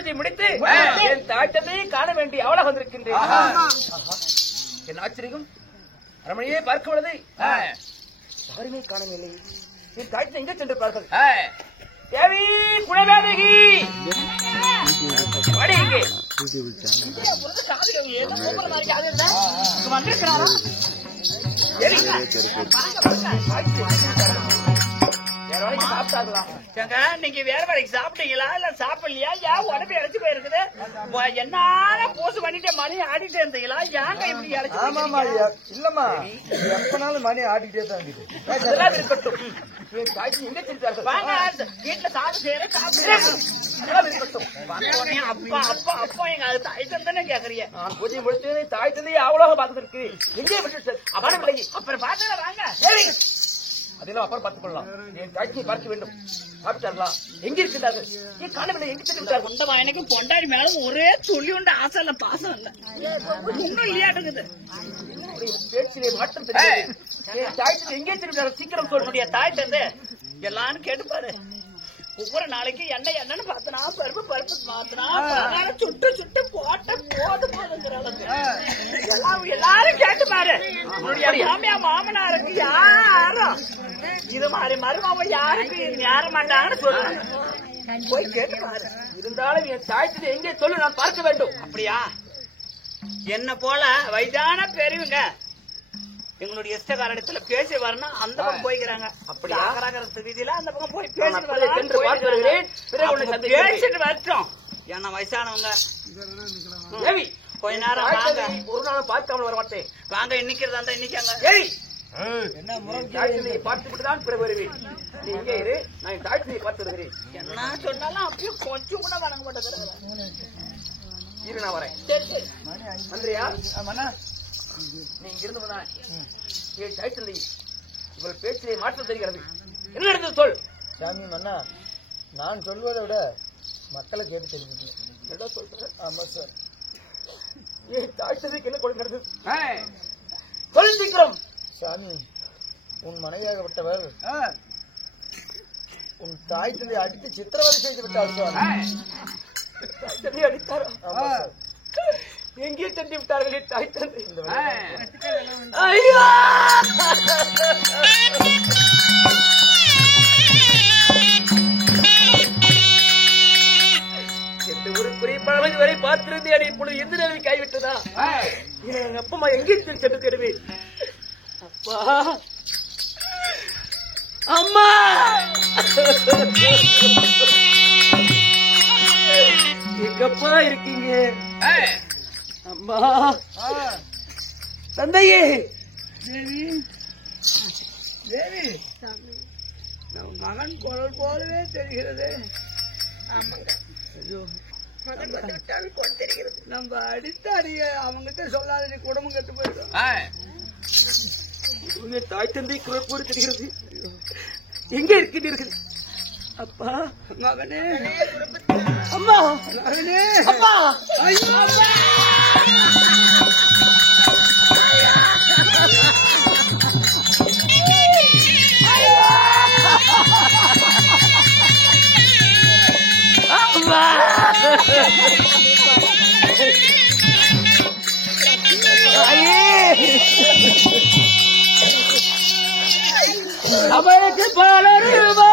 பூஜை முடித்து என் தாய் தந்தையை காண வேண்டிய அவளாக வந்திருக்கின்றேன். என் ஆச்சரியம் அரமனையே பார்க்க உள்ளது. யாருமே காணவில்லை. என் தாய் தந்தை எங்கே சென்றிருப்பார்கள்? தேவி குலதேவி வாடி இங்கே. நீங்க வேற வேலைக்கு சாப்பிட்டீங்களா இல்ல சாப்பிடலையா? ஏன் உடம்பு இழைச்சு போயிருக்குது? என்னால பூசு பண்ணிட்டு மணி ஆடிட்டே இருந்தீங்களா? ஏங்க இப்படி இழைச்சு? இல்லம்மா, எப்பனாலும் மணி ஆடிட்டே தான் இருக்கட்டும். எங்க செஞ்சார்கள்? வாங்க வீட்டுல சாப்பிட்டு செய்யற இருக்கட்டும். அப்பா அப்பா அப்பா எங்க அது தாய் தந்தனே கேக்குறீங்க. நான் பூஜை முடிச்சு தாய் தந்தையை அவ்வளவு பார்த்துருக்கு. எங்கே விட்டு அப்புறம் பார்த்தா வாங்க. அதெல்லாம் அப்புறம் பார்த்துக் கொள்ளலாம். என் காட்சியை பார்க்க வேண்டும். சாப்பிட்டார்களா? எங்க இருக்கிறார்கள்? ஏன் காணவில்லை? எங்க சென்றார்கள்? எனக்கு பொண்டாடி மேல ஒரே துளி உண்டு ஆசை இல்ல, பாசம் இல்ல, இன்னும் இல்லையாட்டுக்குது. பேச்சிலே மாற்றம் தெரியாது. என் தாய் தந்தை எங்கே சென்றார்கள்? சீக்கிரம் சொல்ல முடியாது. தாய் தந்தை எல்லாரும் கேட்டுப்பாரு. ஒவ்வொரு நாளைக்கு எண்ணெய் என்னன்னு பார்த்தனா பருப்பு பருப்பு மாத்தினா சுட்டு சுட்டு போட்ட போது போதுங்கிற அளவுக்கு எல்லாரும் கேட்டு பாரு. மாமியா மாமனாருக்கு யாரும் இது மாதிரி மருமாவை யாருக்கு நேர மாட்டாங்கன்னு சொல்லுவாங்க. போய் கேட்டு பாரு. இருந்தாலும் என் தாய்த்து எங்கே சொல்லு, நான் பார்க்க வேண்டும். அப்படியா? என்ன போல வயதான பெரியவங்க எங்களுடைய இஷ்டகாரத்துல பேசி வரணும். அந்த பக்கம் போய்க்கிறாங்க. அப்படி ஆகராகிற ரீதியில அந்த பக்கம் போய் பேசிட்டு வரட்டும். ஏன்னா வயசானவங்க கொஞ்ச நேரம் வாங்க. ஒரு நாளும் பார்க்காம வர மாட்டேன். வாங்க இன்னைக்கிறதா இருந்தா இன்னைக்காங்க. என்ன முறை பார்த்துட்டு தான் பிறகு வருவேன். நீ எங்கே இரு, நான் தாய்ச்சியை பார்த்து வருகிறேன். என்ன சொன்னாலும் அப்படியே கொஞ்சம் கூட வணங்க மாட்டேன். இரு நான் வரேன். சரி மந்திரியா நீ இங்கிருந்து வந்தா என் தாய் தந்தை இவள் பேச்சிலே மாற்றம் தெரிகிறது. என்ன நடந்தது சொல். சாமி மன்னா, நான் சொல்வதை விட மக்களை கேட்டு தெரிஞ்சுக்கணும். சொல்றேன். ஆமா சார். என் தாய் தந்தைக்கு என்ன கொடுக்கிறது? சொல் சீக்கிரம். சாமி, உன் மனைவியாகப்பட்டவர் உன் தாய் தந்தை அடித்து சித்திரவதை செய்து விட்டார் சார். தாய் தந்தை அடித்தாரா? ஆமா சார். எங்கே சென்று விட்டார்கள் தாய் தந்தை? ஐயா, எந்த ஒரு குறிப்பாளர் வரை பார்த்திருந்தேன். இப்பொழுது எந்த நிலைமை கைவிட்டதா? எங்க அப்பா அம்மா எங்கே சென்று தேடுவேன்? அப்பா அம்மா எங்கப்பா இருக்கீங்க? அம்மா தந்தையே. தேவி தேவி, நம் மகன் குரல் போலவே தெரிகிறது. நம்ம அடித்த அடிய அவங்கிட்ட சொல்லாத குடும்பம் கெட்டு போயிடும். தாய் தந்தை குரல் போல தெரிகிறது. எங்க இருக்கிறீர்கள்? அப்பா மகனே, அம்மா மகனே, அப்பா அவருக்கு பலருவா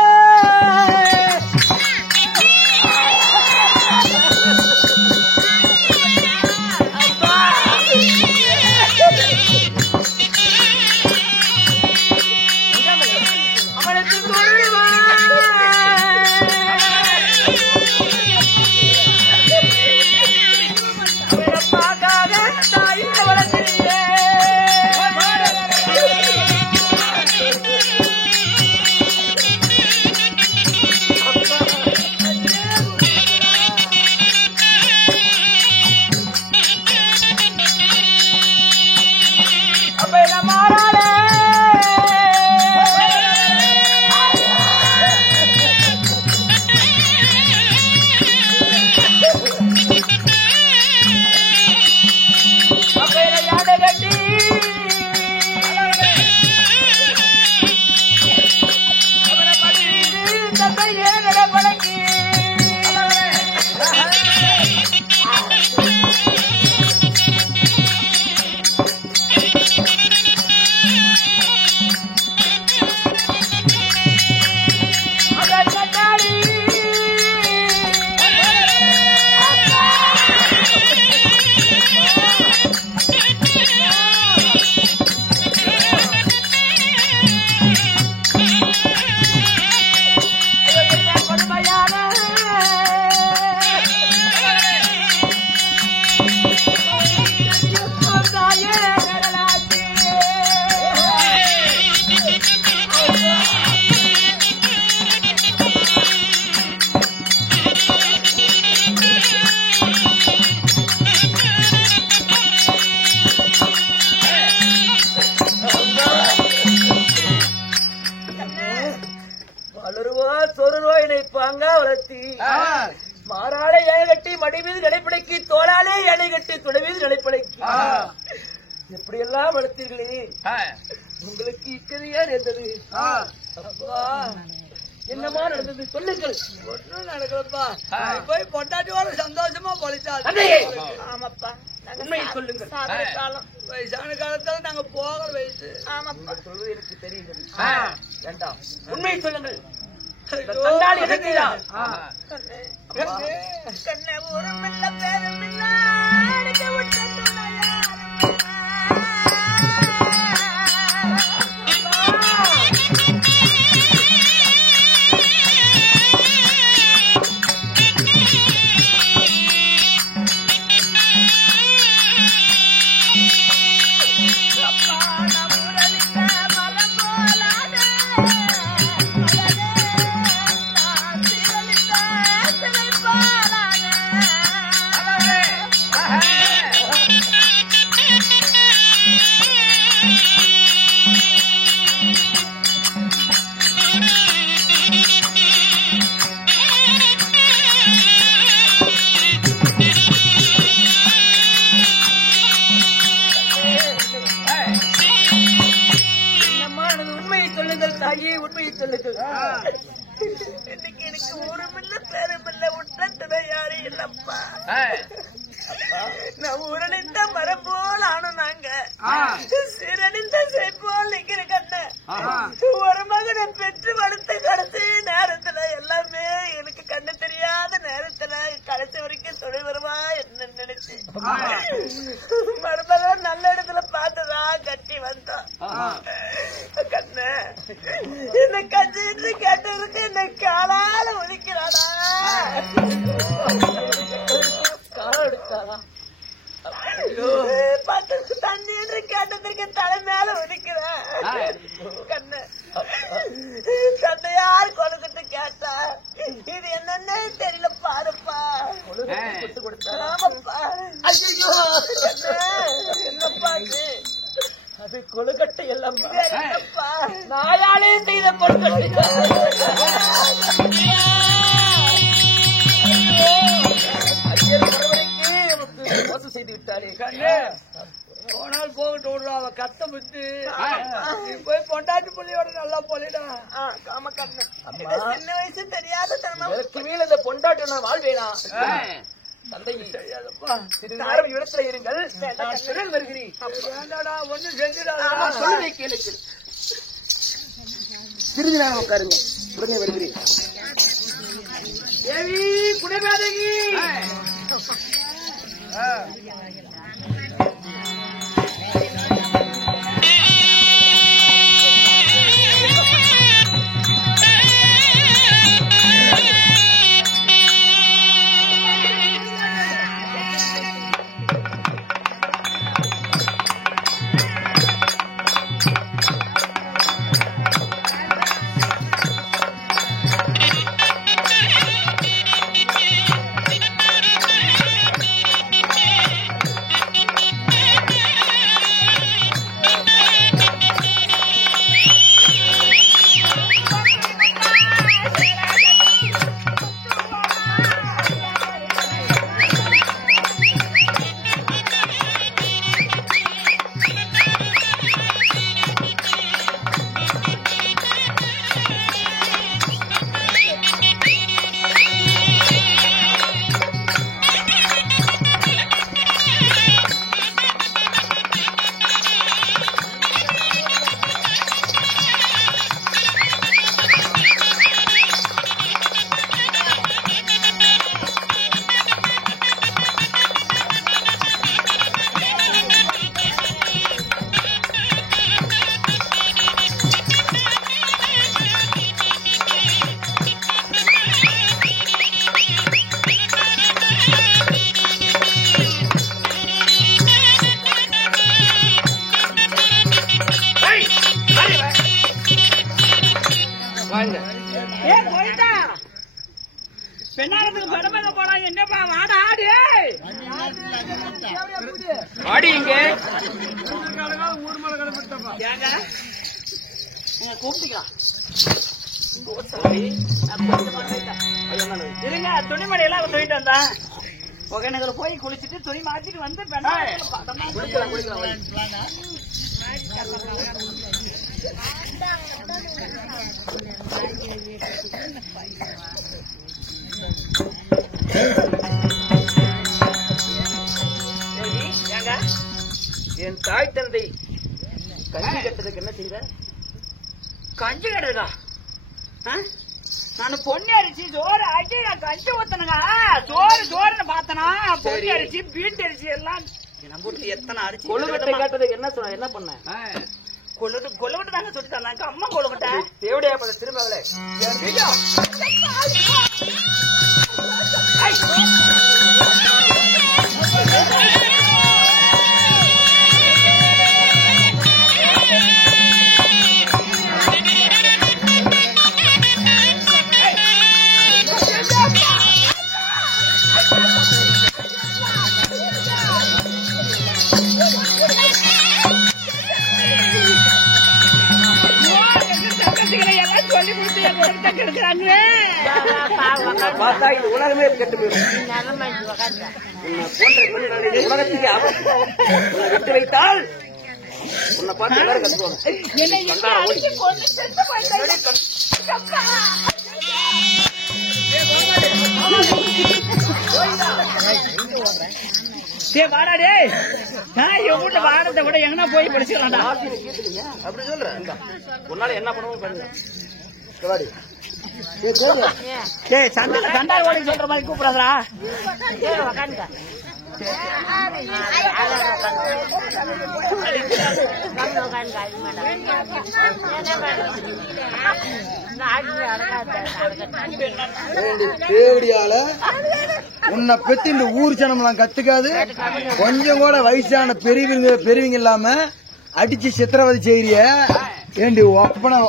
தலையை கட்டி மடி மீது நடைப்படைக்கு தோளாலே எடை கட்டி துணை மீது நடைப்படைக்கு எப்படி எல்லாம் வளர்த்தீர்களே உங்களுக்கு இக்கதையா இருந்தது என்னமா நடந்தது சொல்லுங்கள். ஒன்னும் நடக்கலப்பா. போய் பொட்டாட்டியோட சந்தோஷமா பொழிச்சாரு. ஆமாப்பா உண்மையை சொல்லுங்கள். வயசான காலத்துல நாங்க போகிற வயசு. ஆமாப்பா சொல்றது எனக்கு தெரியுது. வேண்டாம் உண்மையை சொல்லுங்கள். இன்னைக்கு எனக்கு ஊருமில்ல பேருமில்ல உற்றத்துல யாரும் இல்லப்பா. நான் உரணிந்த மரம் போல் ஆனும் நாங்க சிறணிந்த செய்போல் நிக்கிற கண்ண ஒரு மகனை பெற்று வளர்த்த கடைசி நேரத்துல எல்லாமே எனக்கு கண்ணு தெரியாத நேரத்துல கடைசி வரைக்கும் துணை வருவா என்ன நினைச்சு மருமகன் நல்ல இடத்துல பார்த்ததா கட்டி வந்தோம். கண்ண என்ன கட்சி கேட்டதுக்கு என்ன காலால ஒதுக்கிறானா தண்ணீர் கேட்டதற்கு தலை மேல ஒதுக்கிறேன். கண்ணு கண்ணையார் கொழுக்கிட்டு கேட்டா இது என்னன்னு தெரியல பாருப்பா. ஆமாப்பா என்னப்பா அது கொழுக்கட்டை எல்லாம் நாயாலே செய்த கொழுக்கட்டை. மோசம் செய்து விட்டாரே. போனால் போகட்டு விடுறா. அவ கத்த விட்டு போய் பொண்டாட்டி புள்ளியோட நல்லா போலிடா. ஆமா கண்ணு சின்ன வயசு தெரியாத தனக்கு மேல இந்த பொண்டாட்டி நான் வாழ்வேனா தந்தை தெரியாதப்பா. சிறிது இடத்துல இருங்கள். நான் வருகிறேன். வேண்டாடா ஒன்னும் செஞ்சுடா சொல்லுதை கேளுக்கு. சிறிது நேரம் உட்காருங்க. உடனே வருகிறேன். தேவி குணகாதகி பெண்ணாரத்துக்கு படமாக போனா என்னப்பா வாடா ஆடு ஆடி இங்க கூப்பிட்டீங்களா இருங்க துணிமணி எல்லாம் சொல்லிட்டு வந்தா ஒகேனகர போய் குளிச்சுட்டு துணி மாத்திட்டு வந்து என் தாய் தந்தை கஞ்சி கட்டுறதுக்கு என்ன செய்த? கஞ்சி கட்டுறதா? நான் பொன்னி அரிசி சோறு ஆட்டி நான் கஞ்சி ஊத்தனுங்க. சோறுன்னு பார்த்தனா பொன்னி அரிசி பீட்டு அரிசி எல்லாம் நம்ம வீட்டுல எத்தனை அரிசி. கொழுக்கட்டை கேட்டதுக்கு என்ன சொன்ன? என்ன பண்ண? கொழுக்கட்டை தாங்க சொல்லி தந்தாங்க. அம்மா கொழுக்கட்டை தேவடையா பண்ண திரும்ப பார்த்தா இது உலகமே கெட்டு போயிடும். உலகத்துக்கு விட்டு வைத்தால் உன்னை பார்த்து எல்லாரும் கட்டுவாங்க. வாடாடே என் வீட்டுல வாடத்தை விட எங்கன்னா போய் படிச்சுக்கலாம்டா. அப்படி சொல்றேன். உன்னால என்ன பண்ணுவோம் பண்ணுங்க. சண்டை ஓடி சொல்ற மாதிரி கூப்பிடாதா? தேவடியால உன்னை பத்தி இந்த ஊர் ஜனம்லாம் கத்துக்காது. கொஞ்சம் கூட வயசான பெரியவங்க இல்லாம அடிச்சு சித்திரவதை செய்ய ஏண்டி ஒப்பனை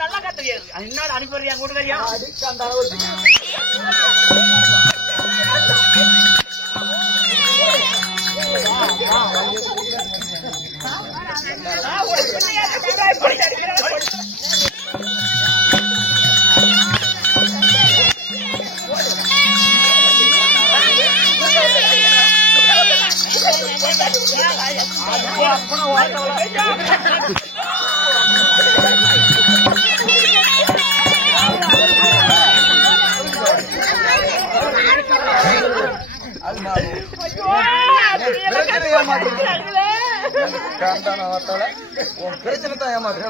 நல்லா கத்துக்க இன்னொரு அனுப்பி கூட்டுக்கறியா பிரச்சனை தான் ஏமாற்ற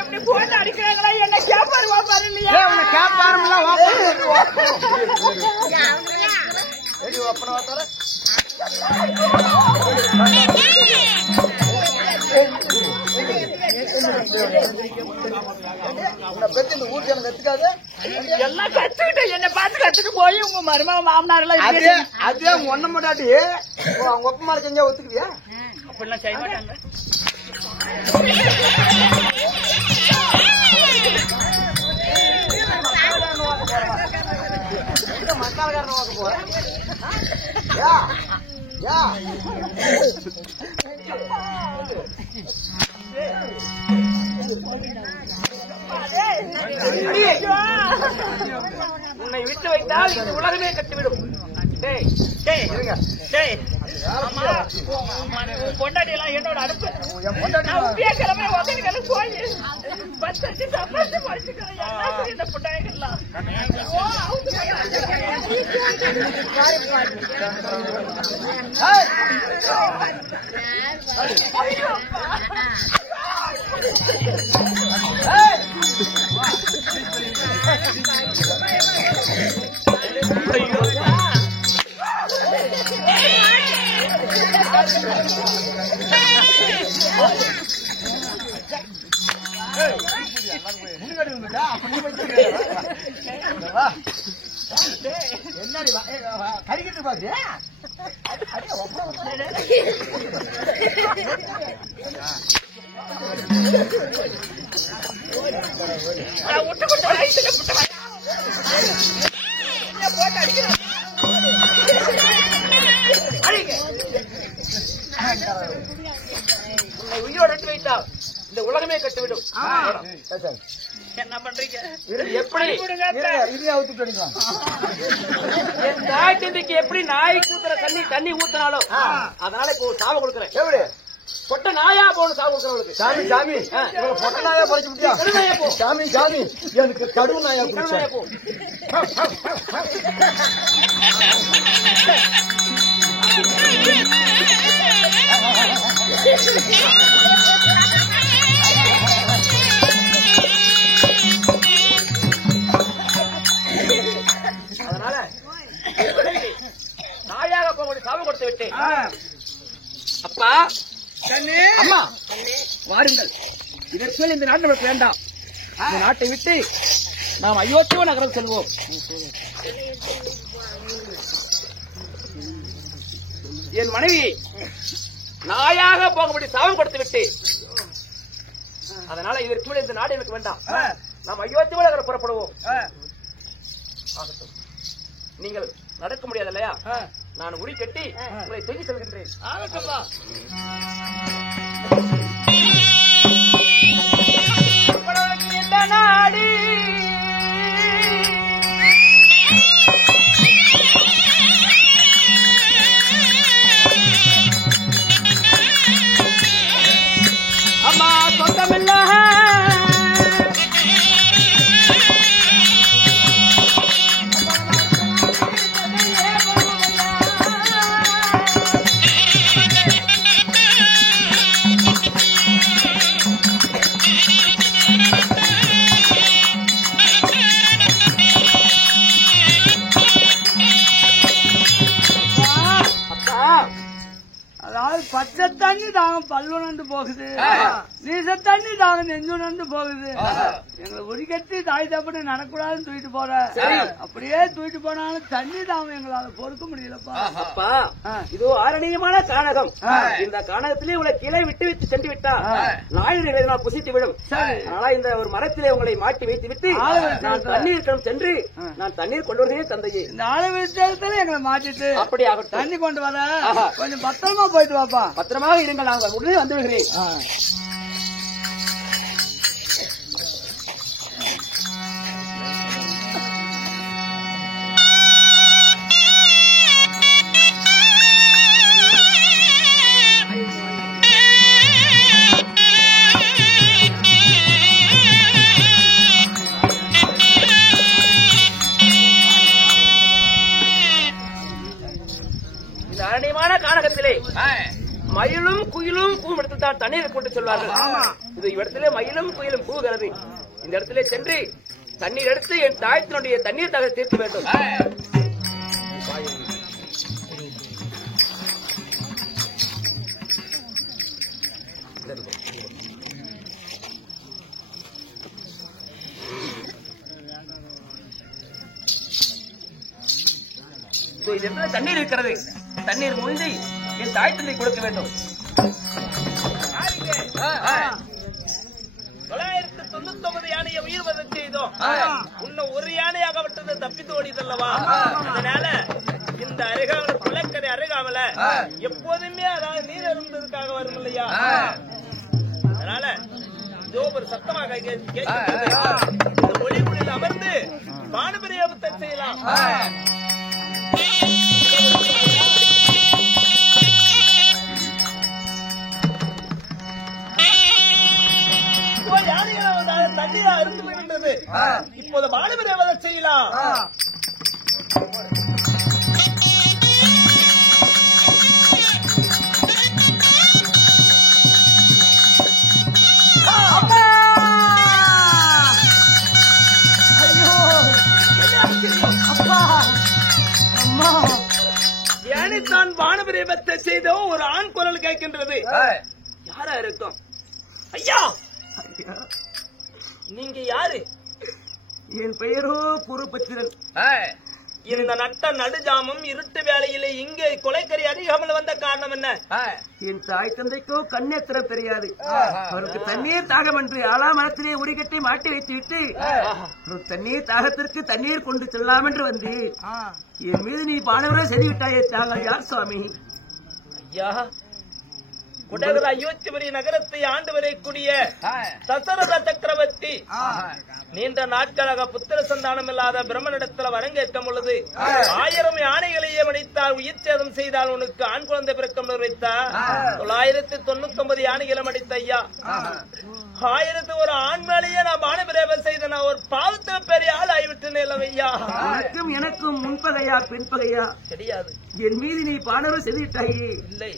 எப்படி போட்டு அடிக்கிறாங்களா? என்ன கேப்பாருவா பாரு இல்லையா? எல்லாம் கத்துக்கிட்டேன். என்ன பார்த்து கத்துட்டு போய் உங்க மருமக மாமனார் எல்லாம் அதே ஒன்ன மாட்டாட்டி அவங்க ஒப்ப மாதிரி செஞ்சா ஒத்துக்குவியா? அப்படிலாம் செய்ய மாட்டாங்க. மக்காலக்காரன் வாக்க போறேன். உன்னை விட்டு வைத்தால் இந்த உலகமே கட்டிவிடும். பொண்டாட்டி எல்லாம் என்னோட அனுப்பு. கிழமை உதவிகளை போய் பத்து தப்பாச்சு படிச்சுக்கிறேன். இந்த பொண்டாட்டிகள்லாம் முன்னாடி வந்துட்டா என்னடி கறிக்கிட்டு பாத்து உயிரோடு எடுத்து வைத்தால் இந்த உலகமே கட்டுவிடும். என்ன பண்றீங்க? எப்படி என் தாய் தந்தைக்கு எப்படி நாய் ஊத்துற தண்ணி ஊத்தினாலும் அதனால இப்போ சாவு கொடுக்குறேன். எப்படி பொட்ட நாயா போகணும் சாவு கொடுக்குறவங்களுக்கு? சாமி சாமி பொட்ட நாயா பறிச்சு விட்டியா? சாமி சாமி எனக்கு கடுவு நாயா நாயா போ. அதனால நாயாக போக சாவு கொடுத்து விட்டேன். அப்பா அம்மா வாருங்கள். இதற்கு மேல் இந்த நாட்டு நமக்கு வேண்டாம். இந்த நாட்டை விட்டு நாம் அயோத்தியோ நகரம் செல்வோம். என் மனைவி நாயாக போகும்படி சாவு கொடுத்து விட்டு அதனால இதற்கு மேல் இந்த நாடு எனக்கு வேண்டாம். நாம் அயோத்தியோ நகரம் புறப்படுவோம். நீங்கள் நடக்க முடியாது இல்லையா? நான் உரி கட்டி உங்களை சொல்லி செல்கின்றேன். நாடி அம்மா சொந்தமில்ல பச்சை தண்ணி தாங்க பல்லு நண்டு போகுது, நீச தண்ணி தாங்க நெஞ்சு நண்டு போகுது. எங்களை உரிக்கட்டி தாய் தப்பட்டு நடக்கூடாதுன்னு தூக்கிட்டு போற. அப்படியே தூக்கிட்டு போனாலும் தண்ணி தாங்க எங்களால பொறுக்க முடியலப்பா. அப்பா இது ஆரணியமான கானகம். இந்த கானகத்திலே உங்களை கீழே விட்டு விட்டு சென்று விட்டா நாயுடு நான் புசித்து விடும். அதனால இந்த ஒரு மரத்திலே உங்களை மாட்டி வைத்து விட்டு நான் தண்ணீர் சென்று நான் தண்ணீர் கொண்டு வருகிறேன் தந்தையே. இந்த ஆளு விஷயத்துல எங்களை மாட்டிட்டு அப்படி ஆகட்டும். தண்ணி கொண்டு வர கொஞ்சம் பத்திரமா போயிட்டு வாப்பா. பத்திரமாக இருங்கள். நாங்கள் உடனே வந்து விடுகிறேன். இந்த அரணியமான கானகத்திலே மயிலும் குயிலும் பூவும் எடுத்து தான் தண்ணீரை கொண்டு செல்வார்கள். இது இடத்திலே மயிலும் குயிலும் பூவுகிறது. இந்த இடத்திலே சென்று தண்ணீர் எடுத்து என் தாயத்தினுடைய தண்ணீர் தாக தீர்க்க வேண்டும். இதற்கு தண்ணீர் இருக்கிறது. தண்ணீர் மூழ்கி என் தாய் தந்தை கொடுக்க வேண்டும். 999 யானையை உயிர் வதம் செய்தோம். இன்னும் ஒரு யானையாக விட்டது தப்பித்து ஓடிதல்லவா? அதனால இந்த அருகாமல குளக்கரை அருகாமல எப்போதுமே அதாவது நீர் அருந்ததுக்காக வரும் இல்லையா? அதனால ஒரு சத்தமாக இந்த ஒளிமுறையில் அமர்ந்து பானுபரியாபத்தை செய்யலாம். தண்ணியா இருந்து போகின்றது. இப்போது பானுபரியாபத்தை செய்யலாம். யானைத்தான் பானுபரியாபத்தை செய்த ஒரு ஆண் குரல் கேட்கின்றது. யாரா இருக்கும்? ஐயா, நீங்க யாரு? என் பெயரோ குருபத்திரன். இந்த நட்ட நடுஜாமம் இருட்டு வேளையிலே இங்கே கொலைக்கறி அதிகாமல் வந்த காரணம் என்ன? என் தாய் தந்தைக்கோ கண்ணேத்திரம் தெரியாது. அவருக்கு தண்ணீர் தாகம் என்று ஆலாமரத்திலே உரிகட்டி மாட்டி வைத்துவிட்டு தண்ணீர் தாகத்திற்கு தண்ணீர் கொண்டு செல்லலாம் என்று வந்து என் மீது நீ பானவரை செய்துவிட்டாயே. தாங்கள் யார் சுவாமி? ஐயா, குடகர அயோத்திபுரி நகரத்தை ஆண்டு வரக்கூடிய தசரத சக்கரவர்த்தி நீண்ட நாட்களாக புத்திர சந்தானம் இல்லாத பிரம்மனிடத்தில் வரங்கேற்கும் பொழுது 1000 யானைகளையே மடித்தால் உயிர் சேதம் செய்தால் உனக்கு ஆண் குழந்தை பிறக்கம் வைத்தார். 999 யானைகளை மடித்த ஐயா, 1001 ஆண் மேலேயே நான் பானபிரேபம் செய்த நான் ஒரு பாவத்துல பெரிய ஆள் ஆகிவிட்டேன் ஐயா. எனக்கும் முன்பகையா பின்பகையா தெரியாது. என் மீது நீ பானவர் செய்துவிட்டாயே. இல்லை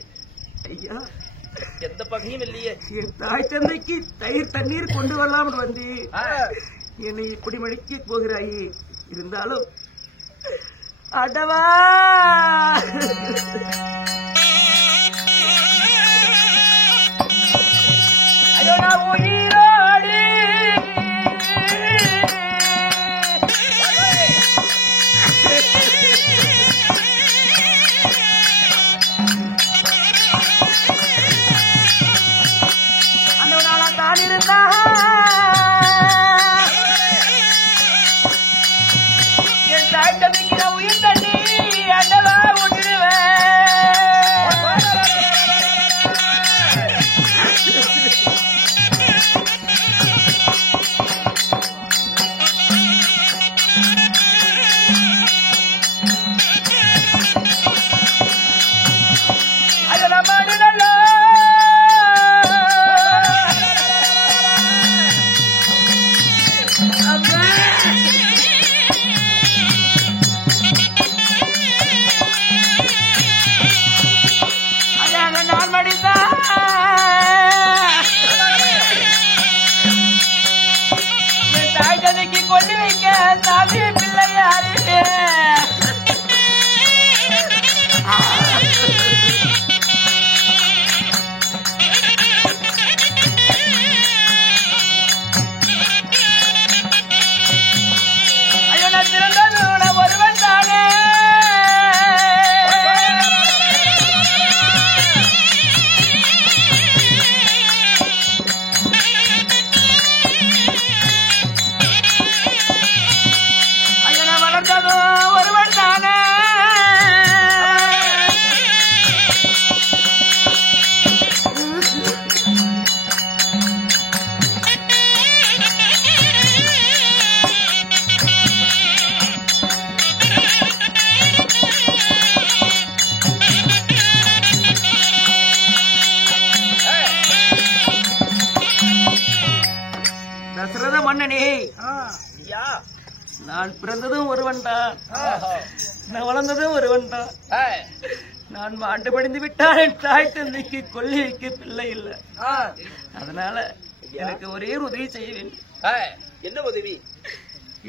ஐயா, எந்த பகையும் இல்லையே. என் தாய் தந்தைக்கு தயிர் தண்ணீர் கொண்டு வரலாம் வந்து என்னை இப்படி மடிக்க போகிறாயே. இருந்தாலும் அடவா உயிரோடு என் தாய் தம்பிக்கிற உயிர் தண்ணி அண்டவா விட்டுடுவேன். கொண்டு வைக்க சாமி பிள்ளையாரு ஐயோ, நான் பிறந்தது ஒருவன் தானே. ஒருவன் தானே. தசரத மன்னனே, நான் பிறந்ததும் ஒருவன் தான், நான் வளர்ந்ததும் ஒருவன் தான். நான் மாண்டு படிந்து விட்டால் என் தாய் தந்தைக்கு கொள்ளைக்கு பிள்ளை இல்லை. அதனால எனக்கு ஒரே உதவி செய்ய வேண்டும். என்ன உதவி?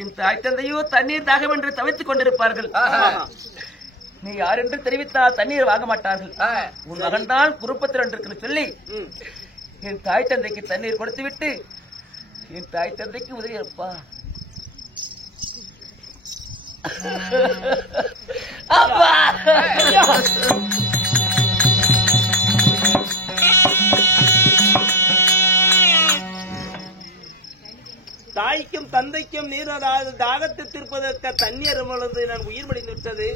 என் தாய் தந்தையோ தண்ணீர் தாகம் என்று தவித்துக் கொண்டிருப்பார்கள். நீ யார் என்று தெரிவித்தால் தண்ணீர் வாங்க மாட்டார்கள். உன் மகன் தான் குருபத்திரன் என்று சொல்லி என் தாய் தந்தைக்கு தண்ணீர் கொடுத்து விட்டு என் தாய் தந்தைக்கு உதவி இருப்பா. அப்பா, தாய்க்கும் தந்தைக்கும் நீர் தாகத்தை தீர்ப்பதற்கு தண்ணீர் பொழுது நான் உயிர் மடிந்து விட்டது.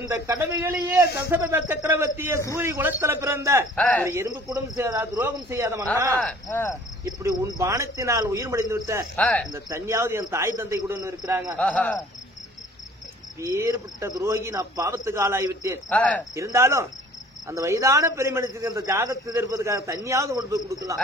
இந்த கடமைகளையே தசரத சக்கரவர்த்திய சூரிய குலத்துல பிறந்த ஒரு எறும்பு கூட துரோகம் செய்யாத மன்னா, இப்படி உன் பானத்தினால் உயிர் மடிந்து விட்ட இந்த தண்ணியாவது என் தாய் தந்தை கூட இருக்கிறாங்க. வேறுபட்ட துரோகி, நான் பாவத்துக்கு ஆளாகிவிட்டேன். இருந்தாலும் அந்த வயதான பெருமனுக்கு அந்த ஜாகத்தை தீர்ப்பதற்காக தண்ணியாவது கொண்டு போய் கொடுக்கலாம்.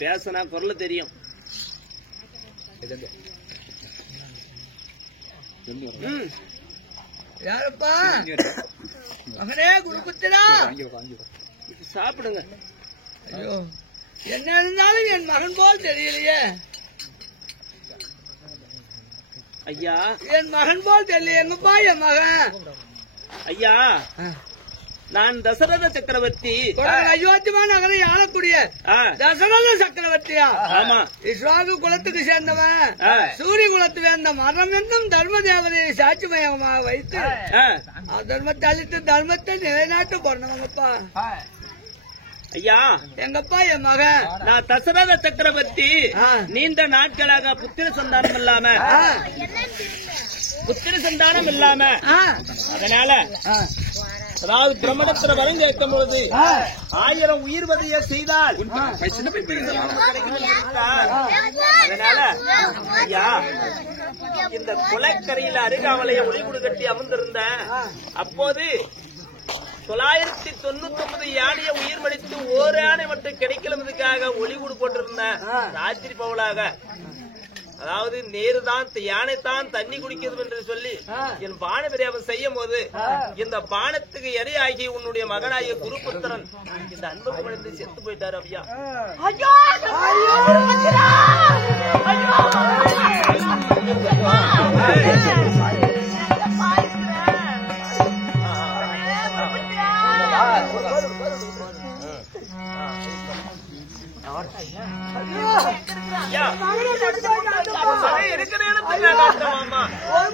பேசனா குரல் தெரியும். யாரப்பா மகனே குருபத்திரா, சாப்பிடுங்க. ஐயோ, என்ன இருந்தாலும் என் மகன் போல் தெரியலையே. ஐயா, என் மகன் போல் தெரியல. எங்கப்பா என் மகன்? ஐயா, நான் தசரத சக்கரவர்த்தி. அயோத்தியா நகரை ஆளக்கூடிய தசரத சக்கரவர்த்தியா? ஆமா. இஸ்வாகு குலத்துக்கு சேர்ந்தவன், சூரிய குலத்து வேந்த மரணம் என்னும் தர்ம தேவதையை சாட்சிமயமாக வைத்து அதர்மத்தை அழித்து தர்மத்தை நிலைநாட்டு போறவங்கப்பா. ஐயா, எங்கப்பா என் மகன் நான் தசரத சக்கரவர்த்தி. நீண்ட நாட்களாக புத்திர சந்தானம் இல்லாம அதனால அதாவது பிரம்மணத்துல வரம் கேட்கும் பொழுது 1000 உயிர் வதைய செய்தால் அதனால ஐயா, இந்த குளக்கரையில அருகாமலைய ஒளிகுடு கட்டி அமர்ந்திருந்த அப்போது 999 யானையை உயிர் மடித்து ஒரு யானை மட்டும் கிடைக்கலதுக்காக ஒளிகுடு போட்டிருந்தேன். ராத்திரி பவுலாக அதாவது நேருதான் யானைத்தான் தண்ணி குடிக்கிறது என்று சொல்லி என் பான பிரியாபம் செய்யும் போது இந்த பானத்துக்கு இரையாகி உன்னுடைய மகனாகிய குருபுத்திரன் இந்த அன்பு மனித செத்து போயிட்டாரு. ஐயா, இருக்கிற இடத்துக்கு மாமா ஒரு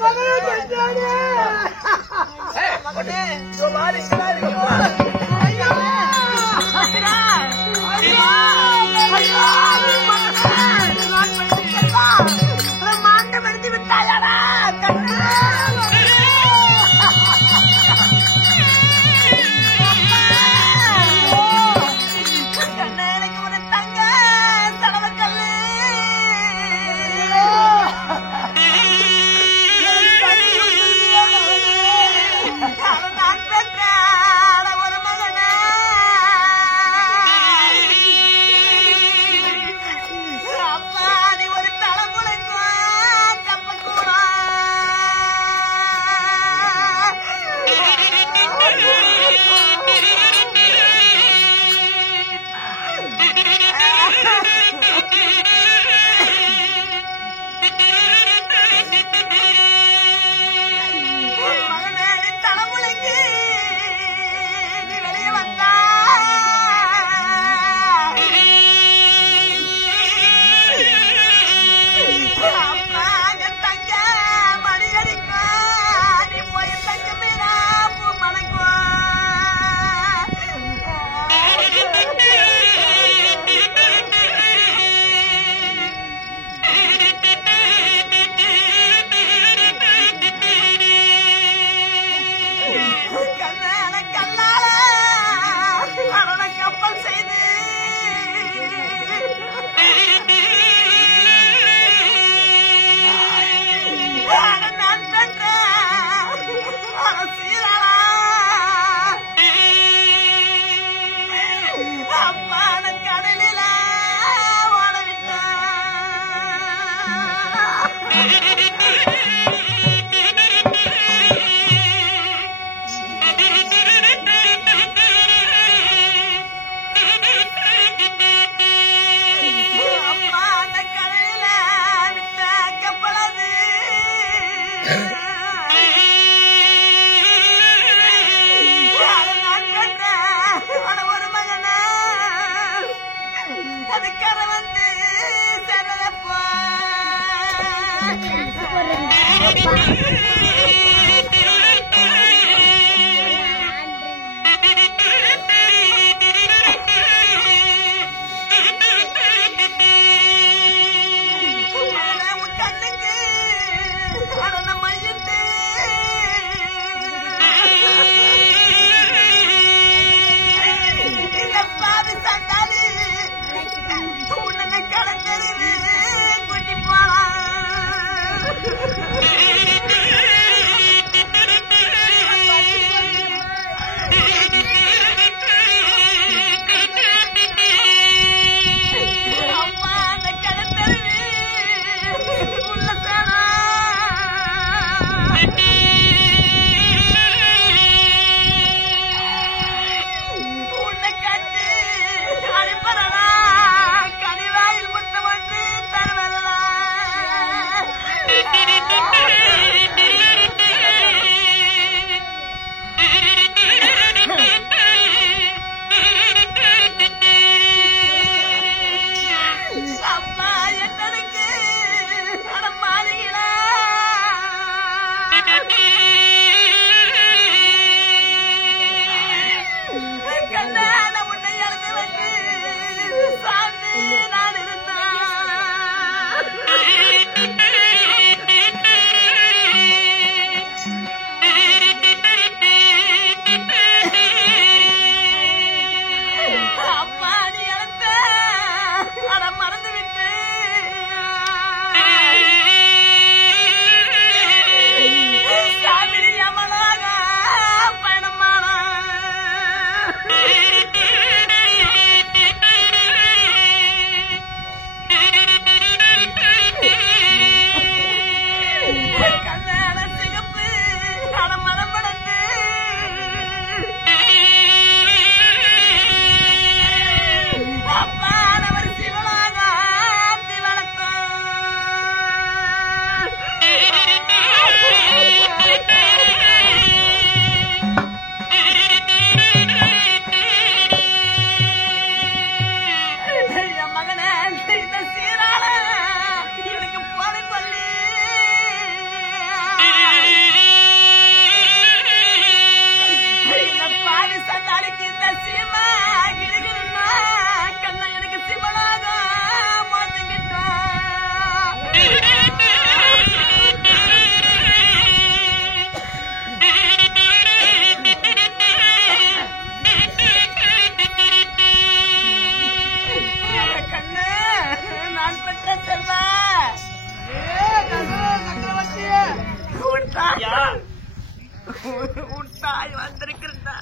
பாவி வந்திருக்கிறா.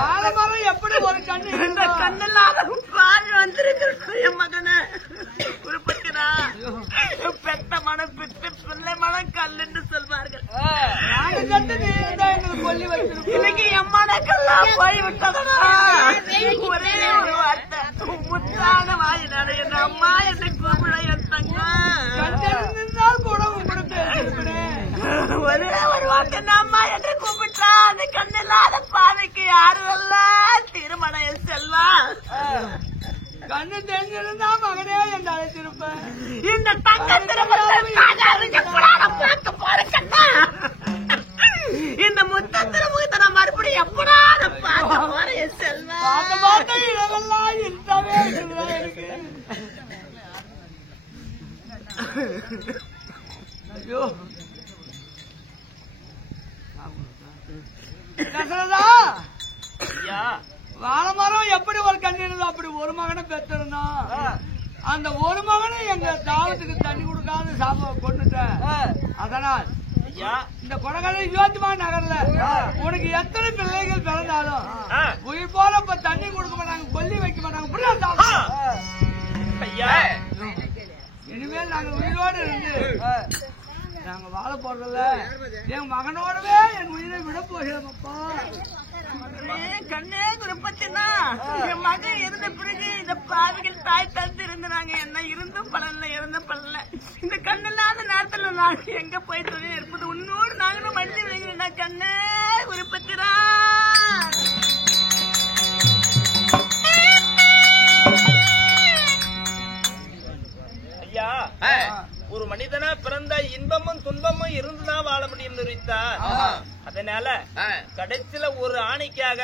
வாழைமரம் எப்படி ஒரு கண்ணு இந்த கண்ணில்லாத பாவி வந்திருக்கிறா. என் மகனை குறிப்பிட்டா பெத்த மனம் பித்து பிள்ளை மனம் கல்லுன்னு சொல்வார்கள். எங்களுக்கு கொல்லி வைத்திருக்கோம். இன்னைக்கு என் மனக்கெல்லாம் போய்விட்டதா. ஒரே ஒரு வார்த்தை முத்தான வாயினால என் அம்மா என்று கூப்பிட என் தங்கம் கூட உங்களுக்கு ஒரே ஒரு வார்த்தை அம்மா என்று கூப்பிட்டா அந்த கண்ணில்லாத பாதைக்கு யாரெல்லாம் திருமணம் செல்வா. கண்ணு தெரிஞ்சிருந்தா மகனே என்று அழைத்திருப்பேன். இந்த தங்க திருமணத்தை பார்க்க போறக்கண்ணா. இந்த முத்த திருமுகத்தை நான் மறுபடியும் எப்படா பார்க்க போறேன் செல்வா. பார்த்த இடமெல்லாம் இருக்கவே எனக்கு. ஐயோ தசரதா, வாழைமரம் எப்படி ஒரு கண்ணு இருந்தோ அப்படி ஒரு மகனை பெற்றிருந்தான். அந்த ஒரு மகனை எங்க தாவத்துக்கு தண்ணி கொடுக்காத சாப கொண்டுட்டேன். அதனால் இந்த கொடகரை யோத்திமா நகர்ல உனக்கு எத்தனை பிள்ளைகள் பிறந்தாலும் உயிர் போல இப்ப தண்ணி கொடுக்க மாட்டாங்க, கொல்லி வைக்க மாட்டாங்க. இனிமேல் நாங்க உயிரோடு இருந்து நாங்க வாழ போறதில்ல. என் மகனோடவே என் உயிரை விட போகிறோம்ப்பா. கண்ணே குருப்பத்தினா என் மகன் இருந்த பிறகு இந்த பாவிகள் தாய் தந்து இருந்தாங்க. என்ன இருந்தும் பலன்ல இருந்தும் பலன்ல. இந்த கண்ணில்லாத நேரத்துல நாங்க எங்க போய் சொல்லி இருப்பது உன்னோடு நாங்களும் மஞ்சள் விளையா. கண்ணே குருப்பத்தினா ஐயா, ஒரு மனிதனா பிறந்த இன்பமும் துன்பமும் இருந்துதான் வாழ முடியும் நிறுத்தார். அதனால கடைசியில ஒரு ஆணைக்காக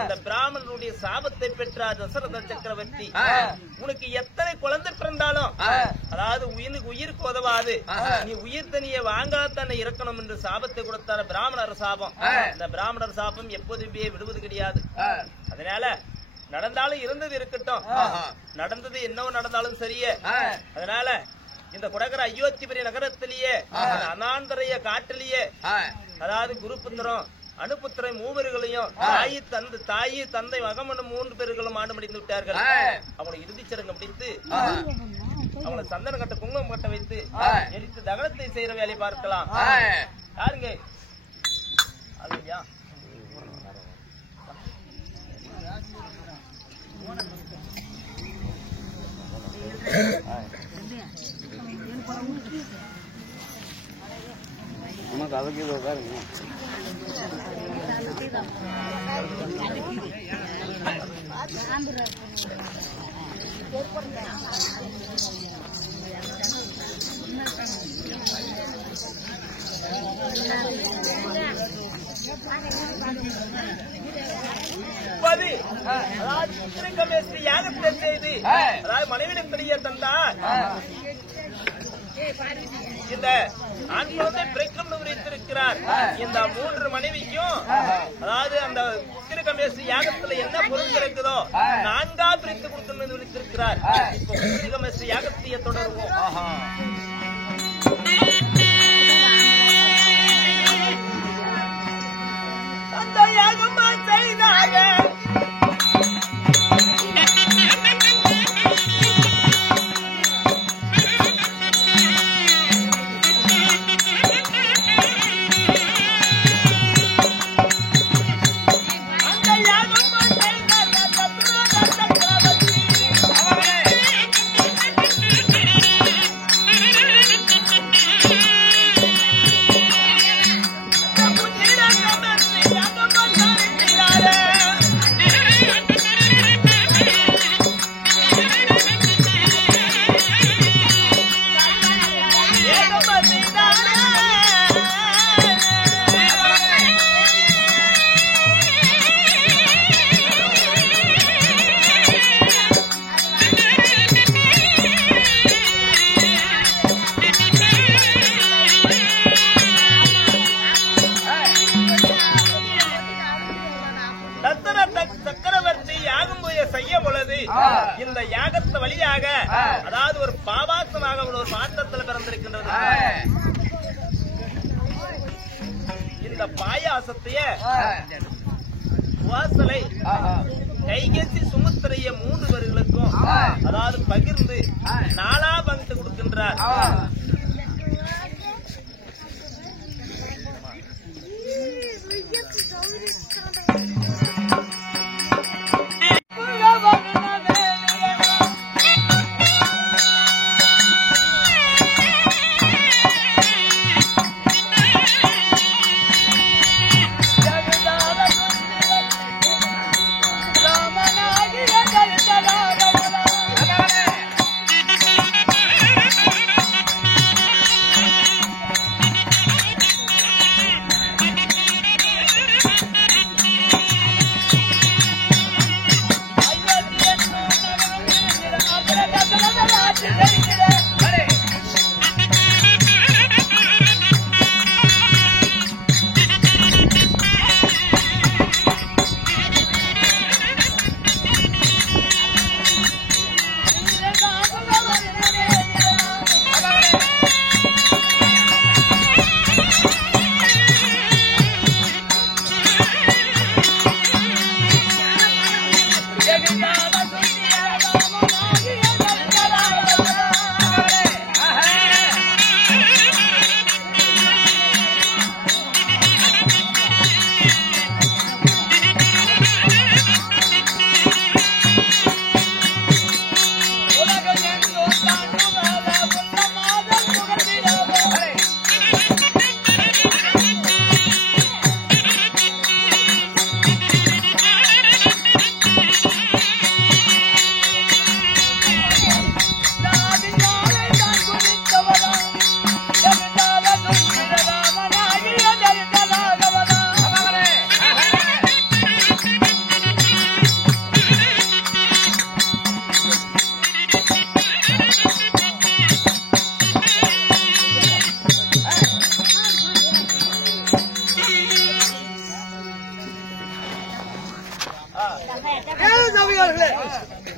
இந்த பிராமணனுடைய சாபத்தை பெற்ற தசரத சக்கரவர்த்தி உனக்கு எத்தனை குழந்தை பிறந்தாலும் அதாவது உயிருக்கு உதவாது, நீ உயிர் தனியை வாங்காத்தானே இருக்கணும் என்று சாபத்தை கொடுத்தார பிராமணர் சாபம். இந்த பிராமணர் சாபம் எப்போதுமே விடுவது கிடையாது. அதனால நடந்தாலும் இருந்தது இருக்கட்டும், நடந்தது என்னவோ நடந்தாலும் சரியே. அதனால இந்த குடகர அயோத்திபுரி நகரத்திலேயே அனாந்தரைய காட்டிலேயே அதாவது குருபுத்திரம் அனுபுத்திரை மூவர்களையும் தாயி தந்தை மகமனு 3 பேர்களும் ஆண்டு முடிந்து விட்டார்கள். அவங்களை இறுதிச்சடங்கு முடித்து அவங்களை சந்தன கட்ட குங்குமம் கட்ட வைத்து எரித்து தகனத்தை செய்யற வேலை பார்க்கலாம். யாருங்க அதுயா உனக்கு அதுக்கு இது பாருங்க. யாகத்தை செய்து அதாவது மனைவிடம் தெரிய தந்தார். இந்த ஆண் குழந்தை பிறக்கும் வைத்திருக்கிறார். இந்த 3 மனைவிக்கும் அதாவது அந்த உத்திரகமேஸ்வரி யாகத்துல என்ன பொருள் இருக்குதோ 4ஆ பிரித்து கொடுக்கணும்னு வைத்திருக்கிறார். உத்திரகமேஸ்வரி யாகத்தையே தொடருவோம். அந்த யாகமா செய்தாங்க இந்த யாகத்து வழியாக அதாவது ஒரு பாவாசமாக ஒரு பாத்திரத்தில் பிறந்திருக்கின்றது. இந்த பாயாசத்தையே வாசலை கைகேசி சுமுத்திரைய 3 பேர்களுக்கும் அதாவது பகிர்ந்து 4ஆ பங்கிட்டு கொடுக்கின்றார்.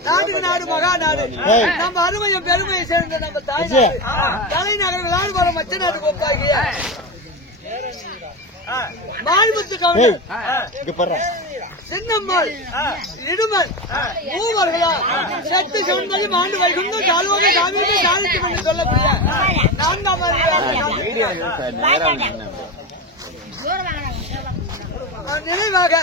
நாட்டுக்கு நாடு மகா நாடு நம்ம அருமையும் பெருமையை சேர்ந்த நம்ம தாய் தலைநகர்களால் வர மச்ச நாட்டு ஒப்பாகிய மால்முத்து கவுண்டர் சின்னம்மாள் இடுமல் மூவர்களா சத்து செவன்மதி மாண்டு வைகுந்தம் கால்வாக சாமியை சாதிக்கும் என்று சொல்லக்கூடிய 4ஆம் நினைவாக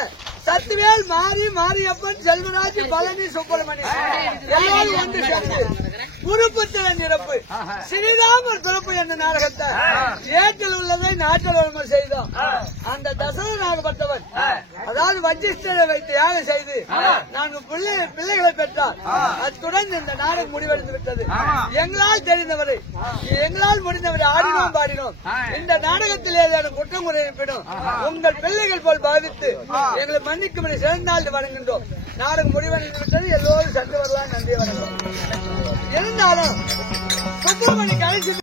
சத்துவேல் மாரி மாரியப்பன் செல்வராஜ் பழனி சுப்பிரமணியன் எல்லாரும் ஒன்று சேர்ந்து குருபுத்திர நிரப்பு ஸ்ரீராமர் பிறப்பு என்ற நாடகத்தை ஏற்றில் உள்ளதை நாட்டில் ஒழுங்கு செய்தோம். அந்த தசரனாகப்பட்டவன் அதாவது வஜிஷ்டரை வைத்து யாகம் செய்து 4 பிள்ளைகளை பெற்றார். அத்துடன் இந்த நாடகம் முடிவடைந்து விட்டது. எங்களால் தெரிந்தவரை எங்களால் முடிந்தவரை ஆடினோம் பாடினோம். இந்த நாடகத்தில் ஏதாவது குற்றம் குறைப்பிடும் உங்கள் பிள்ளைகள் போல் பாவித்து எங்களை மன்னிக்கும் சிறந்தால் வணங்குகின்றோம். நாடகம் முடிவடைந்து விட்டது. எல்லோரும் சென்று வரலாம். நன்றி வணக்கம். இருந்தாலும் சுப்பிரமணிய கடைசி